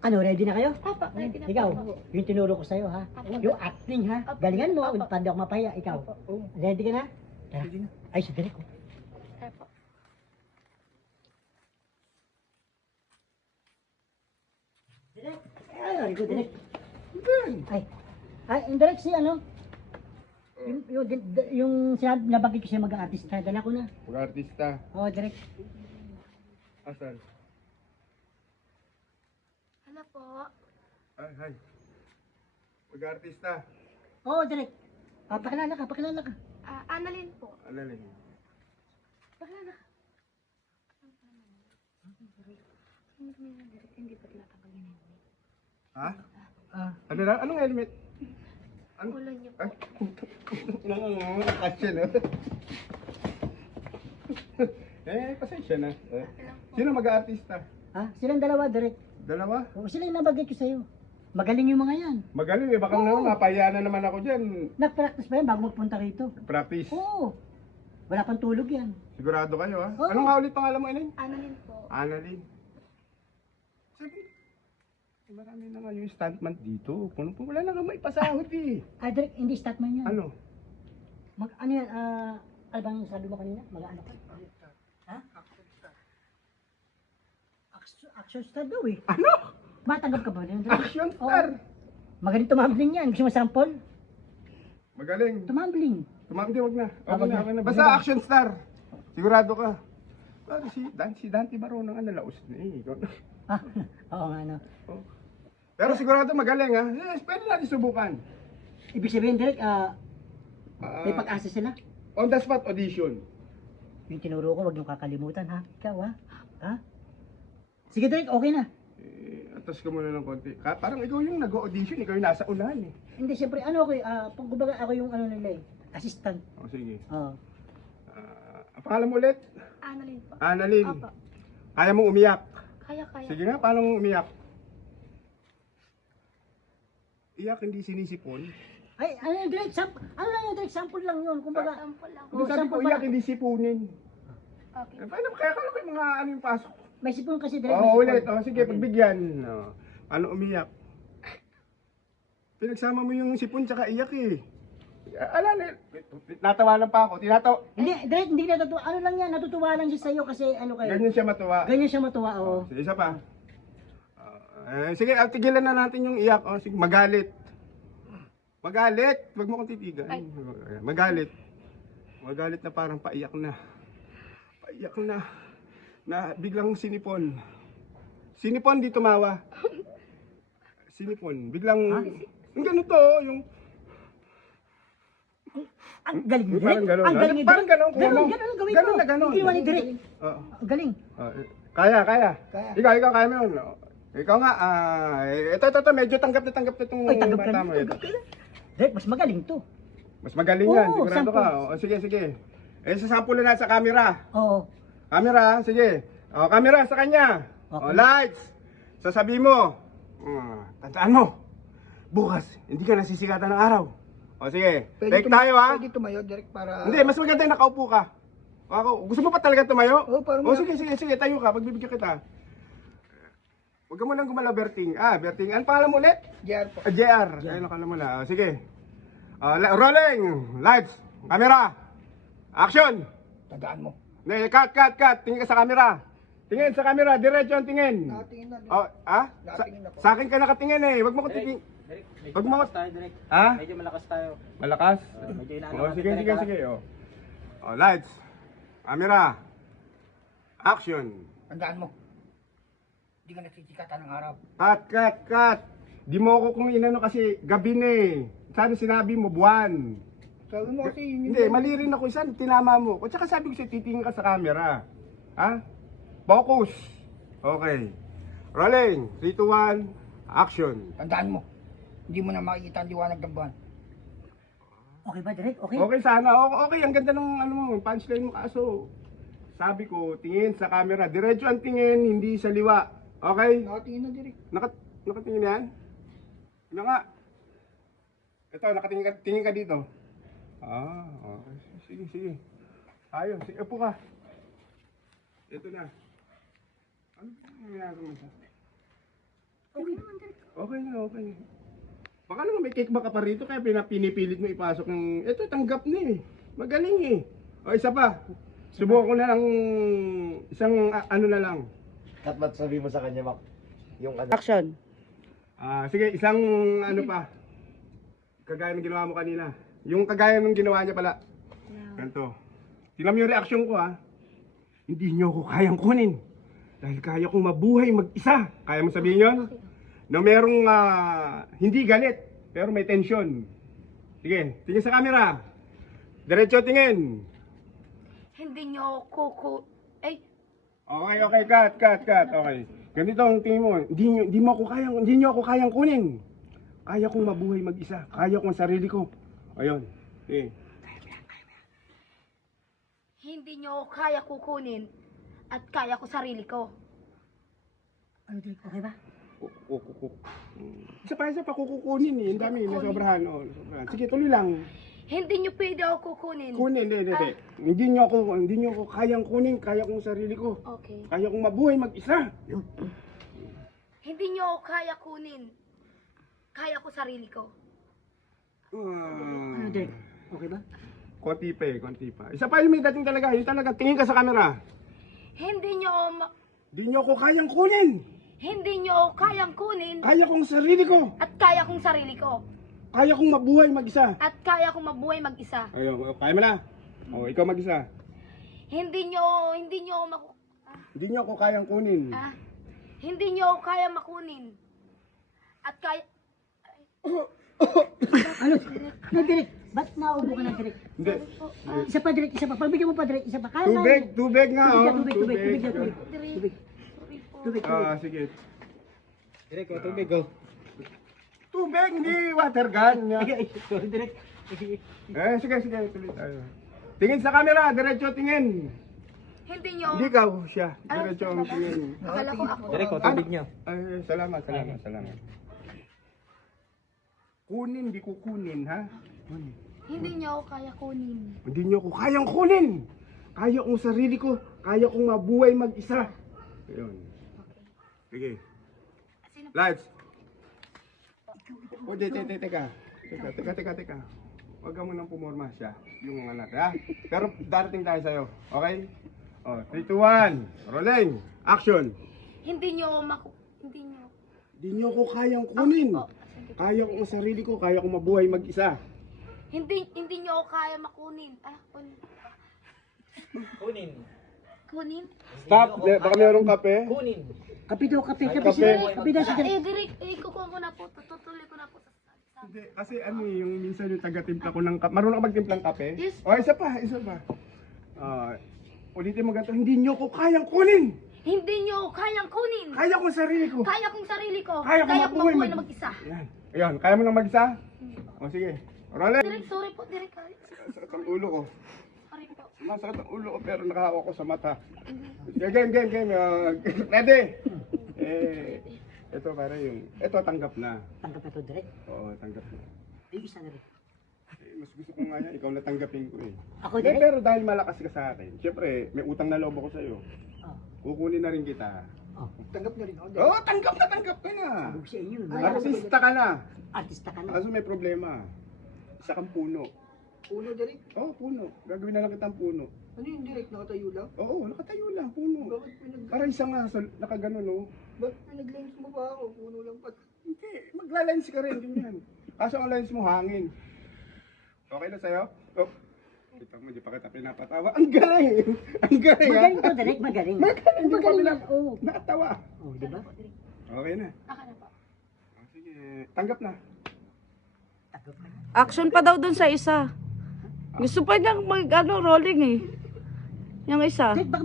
Ano, ready na kayo? Opo, ready na Ikaw, po. yung tinuro ko sa'yo ha. Opo. Yung acting ha. Opo. Galingan mo, Opo. hindi ako mapahiya. Ikaw, Opo. ready ka na? Tara. Sige na. Ay, si Derek. Opo. Derek. Ay, go, Derek. Ay, Derek, si ano? Yung sinabi, nabagay ko siya mag-artista. Dala ko na. Mag-artista. Oo, Derek. Asan? Hala po. Ay, hi. Mag-artista. Oo, Derek. Pakilala ka. Annalyn po. Ano lang? Pakilala ka. Hindi pa tinatanggal yun. Ha? Ah, Ano na? Anong helmet? Ano? Ulan niyo po. Ay, nakakasya no? Pasensya na. Sino mag-artista? silang dalawa, Derek. Dalawa? Oo, sila yung nabagay ko sa'yo. Magaling yung mga yan. Magaling eh. Baka naman mapahiya na naman ako dyan. Nag-practice pa yan bago magpunta rito. Practice. Oo. Wala pang tulog yan. Sigurado kayo ha? Oo. Anong nga ulit pangalan mo, Elaine? Annalyn po. Annalyn. Sabi, marami na nga yung stuntman dito. Wala na nga may pasahod eh. Ay, Derek, hindi statman yan. Ano? Ano yan, ano bang sabi mo kanina? Mag-ano ka? Ha? Action star daw eh. Ano? Matanggap ka ba rin? Derek? Action star! Oo. Magaling tumambling yan. Gusto mo sample? Magaling. Tumambling. Hindi, wag na. Ah, wag na. Okay na. Basta action star. Sigurado ka. Pero si Dante Baron ang laos na eh. Ah, oo nga, no. Oh. Pero sigurado magaling ha. Yes, pwede natin subukan. Ibig sabihin, Derek, may Ah, pag-asa sila. on the spot audition. Yung tinuro ko, wag niyong kakalimutan, ha? Ikaw, ha? Ha? Sige, Derek, okay na. Atas ka muna ng konti. Parang ikaw yung nag-audition, ikaw yung nasa unahan eh. Hindi, siyempre, ano ako, kumbaga ako yung ano nila eh, assistant. O sige. Oo. Ang pangalan mo ulit? Annalyn po. Annalyn. Opo. Kaya mong umiyak. Kaya. Sige nga, paano mong umiyak? Iyak hindi sinisipon. Ay, ano yung Derek, ano lang yung Derek, sample lang yun, kumbaga. Sample lang. Kung sabi ko sample iyak pala. hindi sipunin. Okay. Paano kaya kala ko yung mga ano yung pasok? May sipon kasi Derek, Oo, may sipon. ulit. O, sige, pagbigyan. O, paano umiyak? Pinagsama mo yung sipon tsaka iyak eh. Natawanan pa ako. Hindi, Derek, hindi natutuwa, ano lang yan, natutuwa lang siya sa'yo kasi ano kayo. Ganyan siya matuwa. Ganyan siya matuwa, oo. Sige, isa pa. Sige, tigilan na natin yung iyak. O, sige, magalit. Magalit. Huwag mo kong titigan. Ay. Magalit. Magalit na parang paiyak na. Paiyak na. Na biglang sinipon. Sinipon, di tumawa. Sinipon. Biglang, yung ganito, yung, Ang galing ni Derek. parang gano'n. Ang galing ni Parang Derek. gano'n, kuha mo. Ganon ang gawin Ganon mo. na ganon. Ang ginawa ni Derek. Oo. Ang galing. Kaya. Kaya. Ikaw, kaya mo yun. Ikaw nga, ito, medyo tanggap na itong Ay, tanggap ka bata na. mo. Tanggap ka na. Derek, mas magaling to. Mas magaling yan, Oo, sigurado ka. sample. O, sige. Sasample na sa camera. Oo. Camera, sige. O, camera sa kanya. O, Okay. lights. Sasabihin mo. Tandaan mo. Bukas, hindi ka nasisikatan ng araw. O, sige. Take tayo ha. Pwede tumayo, Derek, para... Hindi, mas maganda yung nakaupo ka. Gusto mo pa talaga tumayo? Oo, parang... Sige, tayo ka. Pagbibigyan kita. Huwag ka mo lang gumalaw, Berting. Berting. Ano pangalan mo ulit? JR po. JR. Ayun, nakala mo na. Sige. Rolling. Lights. Camera. Action. Tandaan mo. Cut. Tingin ka sa camera. Tingin sa camera. Diretso ang tingin. Nakatingin na. Nakatingin na po. Sa akin ka nakatingin eh. Huwag mo ko tingin. Huwag mo ko... tayo, Direk. Ha? Medyo malakas tayo. Malakas? Medyo inaano Sige. Lights. Camera. Action. Tandaan mo. Hindi ka nagsisikatan ng araw. Cut. Di mo ako kung inano kasi gabi na eh. Sana sinabi mo buwan. Sabi mo kasi yun Hindi, mali rin ako. Saan tinama mo? At saka sabi ko sa'yo, titingin ka sa camera. Ha? Focus. Okay. Rolling. 3, 2, 1. Action. Tandaan mo. Hindi mo na makikita ang liwanag ng buwan. Okay ba, Derek? Okay? Okay sana. Okay, ang ganda ng ano mo, punchline mo. Kaso, sabi ko, tingin sa camera. Diretso ang tingin, hindi sa liwa. Okay? Nakatingin na, Derek. Nakatingin yan? Ano nga? Ito, tingin ka dito. Okay. Sige. Ayos, sige, upo ka. Ito na. Ano ginagawa mo siya? Okay Okay na, okay. Baka naman may kickback ka pa rito kaya pinipilit mo ipasok ng... Ito, tanggap na eh. Magaling eh. O, isa pa. Subukan ko na lang isang ano na lang. At ba't sabi mo sa kanya, Mac? Yung ano? Action. Sige, isang ano pa. Kagaya ng ginawa mo kanina. Yung kagaya ng ginawa niya pala. Ganito. Tingnan mo yung reaction ko ha. Hindi niyo ako kayang kunin. Dahil kaya kong mabuhay mag-isa. Kaya mo sabihin yun? Na merong hindi galit, pero may tension. Sige, tingin sa camera. Diretso tingin. Hindi nyo kuku... Ay, Okay, cut. Okay. Ganito ang tingin mo. Hindi niyo ako kayang kunin. Kaya kong mabuhay mag-isa. Kaya kong sarili ko. Ayun. Sige. hindi nyo kaya kukunin at kaya ko sarili ko. Ano, Direk? Okay ba? Isa pa kukunin eh. Ang dami, nasobrahan. Oh, nasobrahan. Sige, tuloy lang. Hindi nyo pwede ako kukunin. Kunin, hindi. Hindi niyo ako kayang kunin. Kaya kong sarili ko. Okay. Kaya kong mabuhay mag-isa. Hindi nyo ako kaya kunin. Kaya ko sarili ko. Ano, Direk? Okay ba? Konti pa. Isa pa yung may dating talaga. Yung talaga, tingin ka sa camera. Hindi nyo Hindi niyo ako kayang kunin. hindi nyo kayang kunin Kaya kong sarili ko. at kaya kong sarili ko. Kaya kong mabuhay mag-isa. At kaya kong mabuhay mag-isa. Ayun, kaya mo na. Oh, ikaw mag-isa. Hindi nyo Hindi niyo ako kayang kunin. hindi nyo kaya makunin. At kaya... Ano? Ano, Direk? Ba't naubo ka na, Direk? Hindi. Isa pa, Direk. Isa pa. Pagbigyan mo pa, Direk. Isa pa. Kaya Tubig nga. Oh. Tubig. Sige. Direk, tubig ko. Tubig, hindi water gun. Sorry, Direk. Sige, tuloy tayo. Tingin sa camera, diretso tingin. Hindi nyo... Hindi ka, siya. Diretso ang tingin. Akala ko ako. Direk, tubig niyo. Ay, salamat. Kunin, di ko kunin, ha? Hindi nyo ako kaya kunin. Hindi niyo ako kayang kunin. Kaya kong sarili ko. Kaya kong mabuhay mag-isa. Ayun. Sige. Lights. O, teka. Huwag ka munang pumorma siya. Yung anak, ha? Pero darating tayo sa'yo. Okay? O, 3, 2, 1. Rolling. Action. Hindi nyo Hindi nyo... Hindi niyo ako kayang kunin. Kaya ko ang sarili ko. Kaya kong mabuhay mag-isa. Hindi nyo ako kaya makunin. Kunin. Kunin? Stop. Baka mayroong kape. Kunin. Kape daw, kape. Kape Kape. siya. Kape daw si Direk. Direk, kukuha ko na po. Tutuloy ko na po. Hindi, kasi ano yung minsan yung taga-timpla ko ng kape. Marunong ka magtimplang kape? Yes. O, isa pa. Ulitin mo ganito. Hindi niyo ko kayang kunin. Hindi nyo kayang kunin. Kaya ko ang sarili ko. Kaya kong sarili ko. Kaya ko mabuhay na mag-isa. Yan. Ayan, kaya mo nang mag-isa? O, sige. Rolling. Direk, sorry po, Direk. Masakit ang ulo ko. Sorry po. Masakit ang ulo ko pero nakahawak ko sa mata. Game. Ready? Ito para yung... Ito, tanggap na. Tanggap na to, Direk. Oo, tanggap na. Yung isa na rin. Mas gusto ko nga yan, ikaw na tanggapin ko eh. Ako, Hindi, Direk? pero dahil malakas ka sa akin, syempre, may utang na loob ako sa'yo. Oh. Kukunin na rin kita. Tanggap na rin ako. Oo, tanggap ka na. Sabi ko sa inyo. Artista ka na. Artista ka na. Kaso may problema. Isa kang puno. Puno, Direk. Oo, puno. Gagawin na lang kitang puno. Ano yung Direk? Nakatayo lang? Oo, nakatayo lang, puno. Bakit Para isa nga, nakaganon, no? pinag-lens mo ba ako? Puno lang pa. Hindi, magla-lens ka rin, ganyan. Kaso ang lens mo, hangin. Okay na sa'yo? Oh. Kita mo, di pa kita pinapatawa. Ang galing! Ang galing, ha? Magaling to, Direk. Magaling. Magaling, di pa Magaling pina... yan. Oo. Nakatawa. Oh, di ba? Okay na. Aka na po. Sige, tanggap na. Tanggap ka na. Action pa daw dun sa isa. Gusto pa niyang rolling eh. Yung isa. Direk, baka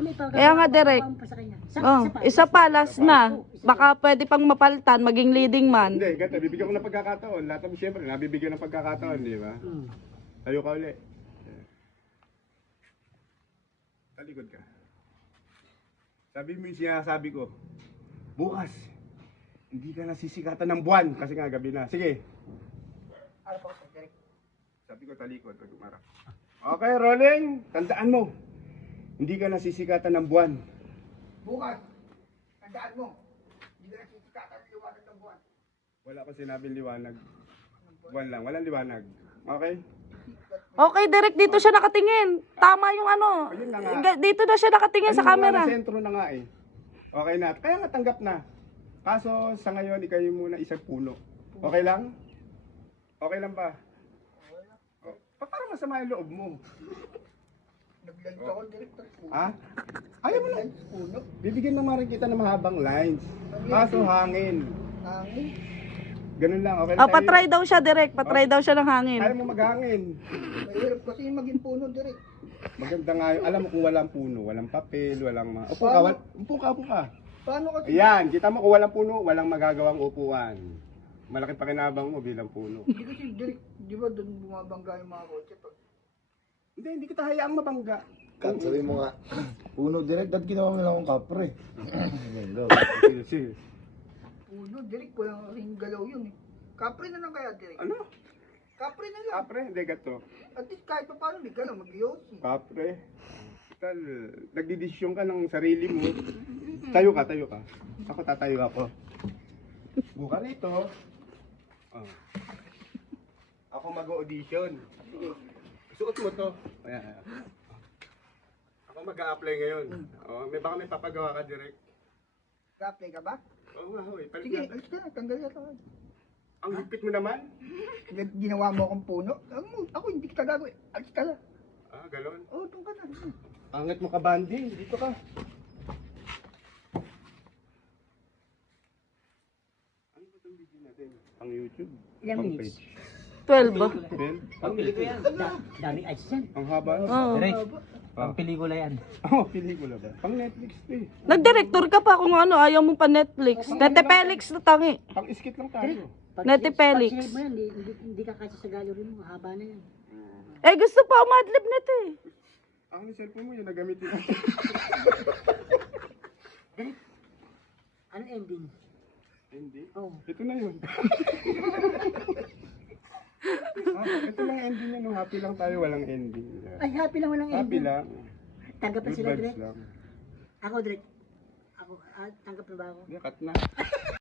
may Kaya nga, Direk. pa sa kanya. Oh, isa pa, last na. Baka pwede pang mapalitan, maging leading man. Hindi, gata, bibigyan ko ng pagkakataon. Lahat ng siyempre, nabibigyan ng pagkakataon, di ba? Tayo ka uli. Talikod ka. Sabi mo yung sinasabi ko, bukas, hindi ka nasisikatan ng buwan kasi nga gabi na. Sige. Ano pa ako, Direk? Sabi ko talikod, pag umarap. Okay, rolling. Tandaan mo, hindi ka nasisikatan ng buwan. Bukas, tandaan mo. Hindi ka nasisikatan liwanag ng buwan. Wala pa sinabing liwanag. Buwan lang, walang liwanag. Okay? Okay, Direk, dito siya nakatingin. Tama yung ano. Ayun na nga. Dito na siya nakatingin sa Ayun na nga, camera. nasa sentro na nga eh. Okay na. Kaya nga tanggap na. Kaso sa ngayon, ikaw yung muna isang puno. Okay lang? Okay lang ba? Oh, parang masama yung loob mo. Nag-lines ako, Derek. Tapos puno. Ha? Ayaw mo lang. Lines, puno. Bibigyan naman rin kita ng mahabang lines. Kaso hangin. Hangin. Ganun lang. Okay lang Oh, sa'yo? patry daw siya, Direk. Patry daw siya ng hangin. Ayaw mo maghangin. Mahirap kasi maging puno, Derek. Maganda nga yun. Alam mo kung walang puno, walang papel, walang upo ka, upo ka, upo ka. Paano kasi? Ayan, kita mo kung walang puno, walang magagawang upuan. Malaking pakinabang mo bilang puno. Hindi kasi, Derek, di ba doon bumabangga yung mga kotse pag Hindi kita hayaang mabangga. Kat, sabi mo nga, puno direct, dahil ginawa mo lang akong kapre. Sige, sige. puno, Derek, walang ring galaw yun eh. Kapre na lang kaya, Derek. Ano? Kapre na lang. Kapre? Hindi gato. At least kahit pa paano, may galaw, mag-yosi. Kapre. Tal, nagdidesisyon ka ng sarili mo. Tayo ka, tayo ka. Ako tatayo ako. Buka rito. Oh. Ako mag-audition. Suot mo to. Ayan. Ako mag-a-apply ngayon. Oh, baka may papagawa ka direct. Kapre ka ba? Oo nga, hoy. Palit Sige, na. alis ka na, tanggal ka tayo. Ang higpit mo naman. Ginawa mo akong puno. Ako hindi kita gagawin. Alis ka na. Ah, galon. Oo, doon ka na. Angat mo ka, Bandi. Dito ka. Ano ba itong video natin? Pang YouTube? Ilang Pang minutes? page? 12 ba? Ben? Pambili ko yan. Daming ads yan. Ang haba? Oo. Direk, pang pelikula yan. Oh, pelikula ba? Pang Netflix to eh. Nag-director ka pa kung ano, ayaw mo pa Netflix. Netepelix na tangi. Pang skit lang tayo. Nati Felix. Pag mo yan, hindi ka kasi sa gallery mo. Haba na yan. Eh, gusto pa umadlib nito eh. Ang cellphone mo yun, nagamitin ko. Ano ending? Hindi. Oh. Ito na yun. Ito lang ending yun. No? Happy lang tayo, walang ending. Ay, happy lang walang Happy ending. lang. Tanggap na Good sila vibes direct. lang. Ako direct. Ako, tanggap na ba ako? Hindi, cut na.